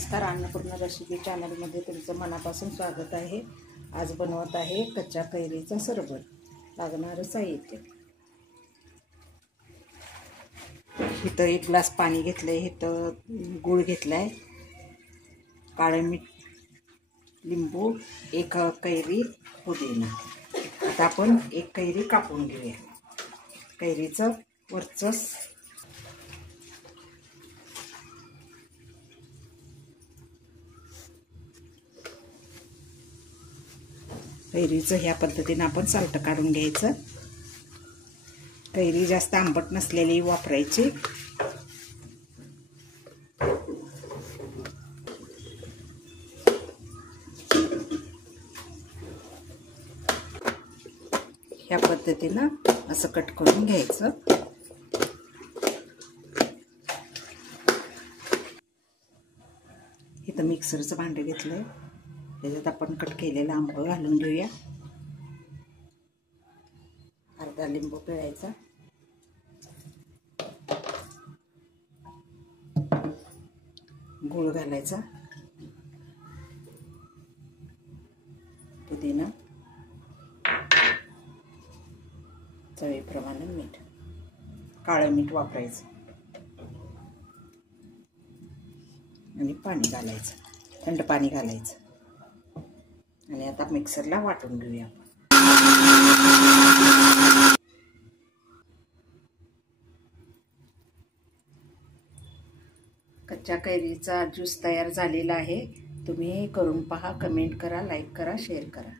नमस्कार, अन्नपूर्णा रेसिपी चॅनलमध्ये तुमचं मनापासून स्वागत आहे। आज बनवत आहे कच्च्या कैरीचा सरबत। लागणारं साहित्य, इथं 1 ग्लास पाणी घेतलंय, इथं गूळ घेतलाय, काळे मीठ, लिंबू, 1 कैरी, पुदिना। आता आपण 1 कैरी कापून घेऊया। कैरीचं वरचं कैरीचं ह्या पद्धतीने आपण साल्ट काढून घ्यायचं। कैरी जास्त आंबट नसलेली वापरायची। ह्या पद्धतीने असं कट करून घ्यायचं। इथं मिक्सरचं भांडं घेतलंय, त्याच्यात आपण कट केलेला आंबा घालून घेऊया। अर्धा लिंबू पिळायचा, गूळ घालायचा, पुदिना, चवीप्रमाणे मीठ, काळं मीठ वापरायचं आणि पाणी घालायचं, थंड पाणी घालायचं आणि आता मिक्सरला वाटून घेऊया। कच्च्या कैरीचा ज्यूस तयार झालेला आहे। तुम्ही करून पहा, कमेंट करा, लाईक करा, शेअर करा।